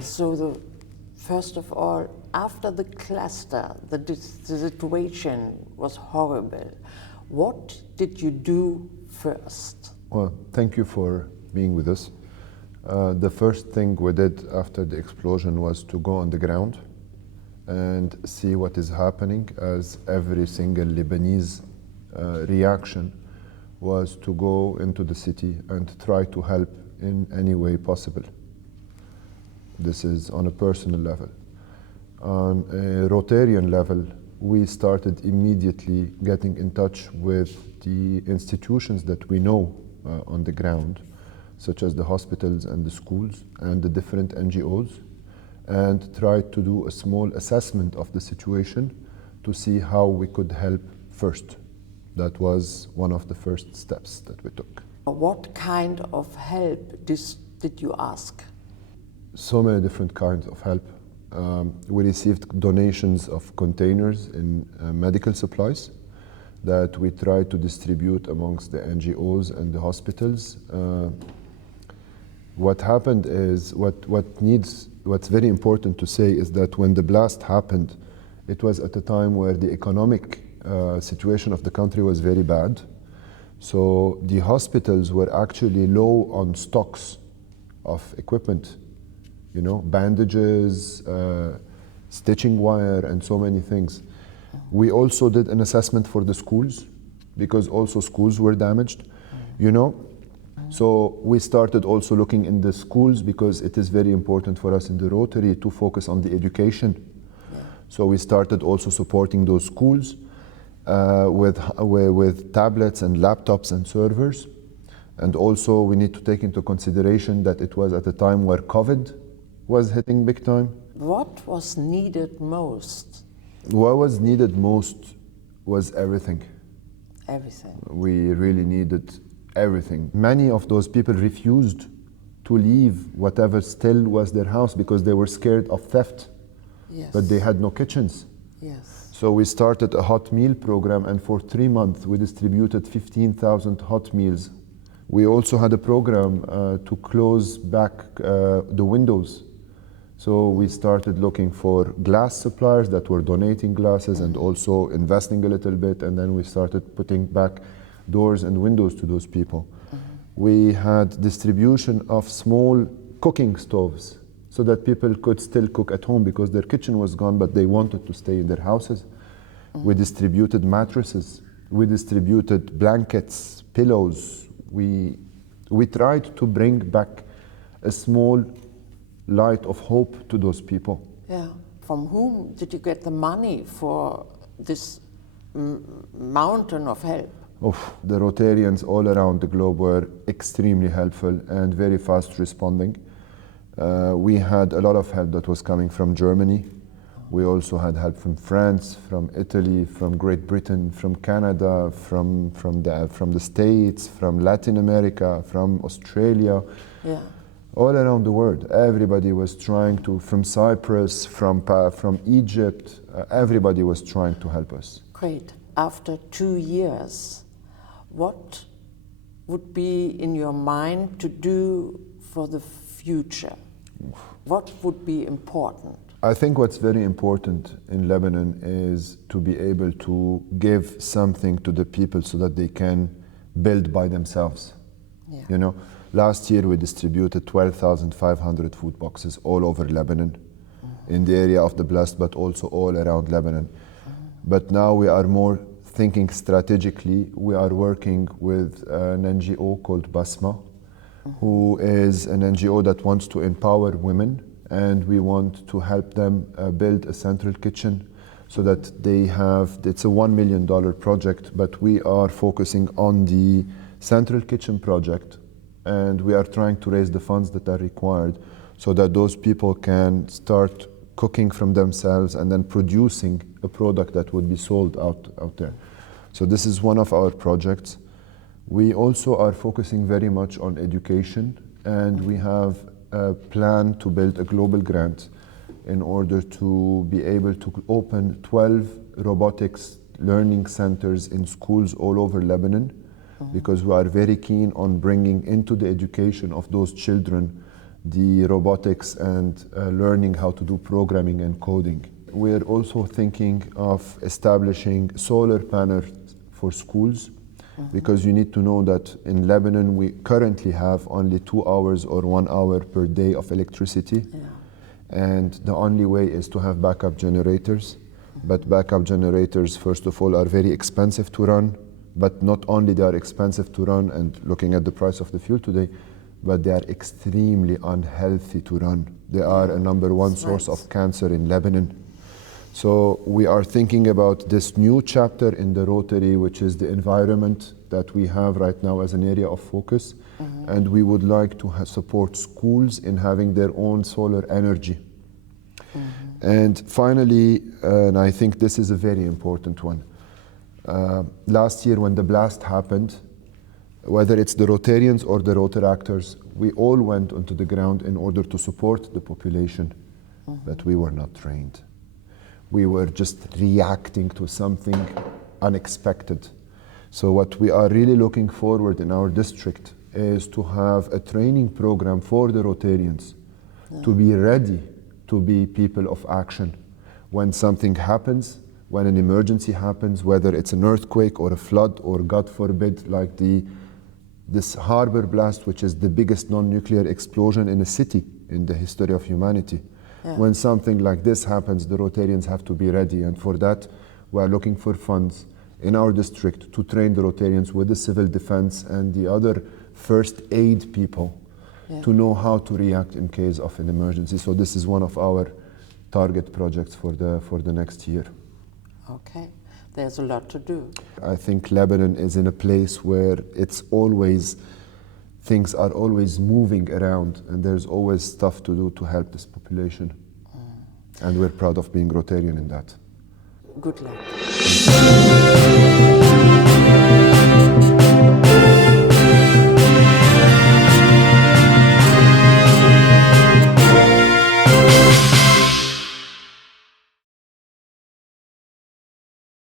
So first of all, after the cluster, the situation was horrible. What did you do first? Well, thank you for being with us. The first thing we did after the explosion was to go on the ground and see what is happening, as every single Lebanese reaction was to go into the city and try to help in any way possible. This is on a personal level. On a Rotarian level, we started immediately getting in touch with the institutions that we know on the ground, such as the hospitals and the schools and the different NGOs, and tried to do a small assessment of the situation to see how we could help first. That was one of the first steps that we took. What kind of help did you ask? So many different kinds of help. We received donations of containers in medical supplies that we tried to distribute amongst the NGOs and the hospitals. What happened is, what's very important to say is that when the blast happened, it was at a time where the economic situation of the country was very bad. So the hospitals were actually low on stocks of equipment, you know, bandages, stitching wire, and so many things. We also did an assessment for the schools, because also schools were damaged, you know. So we started also looking in the schools, because it is very important for us in the Rotary to focus on the education. So we started also supporting those schools with tablets and laptops and servers. And also we need to take into consideration that it was at a time where COVID was hitting big time. What was needed most? What was needed most was everything. Everything. We really needed everything. Many of those people refused to leave whatever still was their house because they were scared of theft. Yes. But they had no kitchens. Yes. So we started a hot meal program, and for 3 months we distributed 15,000 hot meals. We also had a program to close back the windows. So we started looking for glass suppliers that were donating glasses and also investing a little bit, and then we started putting back doors and windows to those people. We had distribution of small cooking stoves so that people could still cook at home because their kitchen was gone, but they wanted to stay in their houses. We distributed mattresses, we distributed blankets, pillows. We tried to bring back a small light of hope to those people. Yeah. From whom did you get the money for this mountain of help? The Rotarians all around the globe were extremely helpful and very fast responding. We had a lot of help that was coming from Germany. We also had help from France, from Italy, from Great Britain, from Canada, from the States, from Latin America, from Australia. Yeah. All around the world, everybody was trying to, from Cyprus, from Egypt, everybody was trying to help us. Great. After 2 years, what would be in your mind to do for the future? What would be important? I think what's very important in Lebanon is to be able to give something to the people so that they can build by themselves. Yeah. You know, last year we distributed 12,500 food boxes all over Lebanon, in the area of the blast, but also all around Lebanon. But now we are more thinking strategically. We are working with an NGO called Basma, who is an NGO that wants to empower women, and we want to help them build a central kitchen so that they have, it's a $1 million project, but we are focusing on the central kitchen project, and we are trying to raise the funds that are required so that those people can start cooking from themselves and then producing a product that would be sold out there. So this is one of our projects. We also are focusing very much on education, and we have a plan to build a global grant in order to be able to open 12 robotics learning centers in schools all over Lebanon because we are very keen on bringing into the education of those children the robotics and learning how to do programming and coding. We're also thinking of establishing solar panels for schools, because you need to know that in Lebanon we currently have only 2 hours or 1 hour per day of electricity. And the only way is to have backup generators. But backup generators, first of all, are very expensive to run. But not only they are expensive to run, and looking at the price of the fuel today, but they are extremely unhealthy to run. They are a #1 source of cancer in Lebanon. So we are thinking about this new chapter in the Rotary, which is the environment that we have right now as an area of focus. And we would like to support schools in having their own solar energy. And finally, and I think this is a very important one, last year when the blast happened, whether it's the Rotarians or the Rotaractors, we all went onto the ground in order to support the population, but we were not trained. We were just reacting to something unexpected. So what we are really looking forward in our district is to have a training program for the Rotarians to be ready to be people of action. When something happens, when an emergency happens, whether it's an earthquake or a flood or, God forbid, like this harbor blast, which is the biggest non-nuclear explosion in a city in the history of humanity. When something like this happens, the Rotarians have to be ready, and for that we are looking for funds in our district to train the Rotarians with the civil defense and the other first aid people to know how to react in case of an emergency. So this is one of our target projects for the next year. Okay, there's a lot to do. I think Lebanon is in a place where things are always moving around, and there's always stuff to do to help this population. And we're proud of being Rotarian in that. Good luck.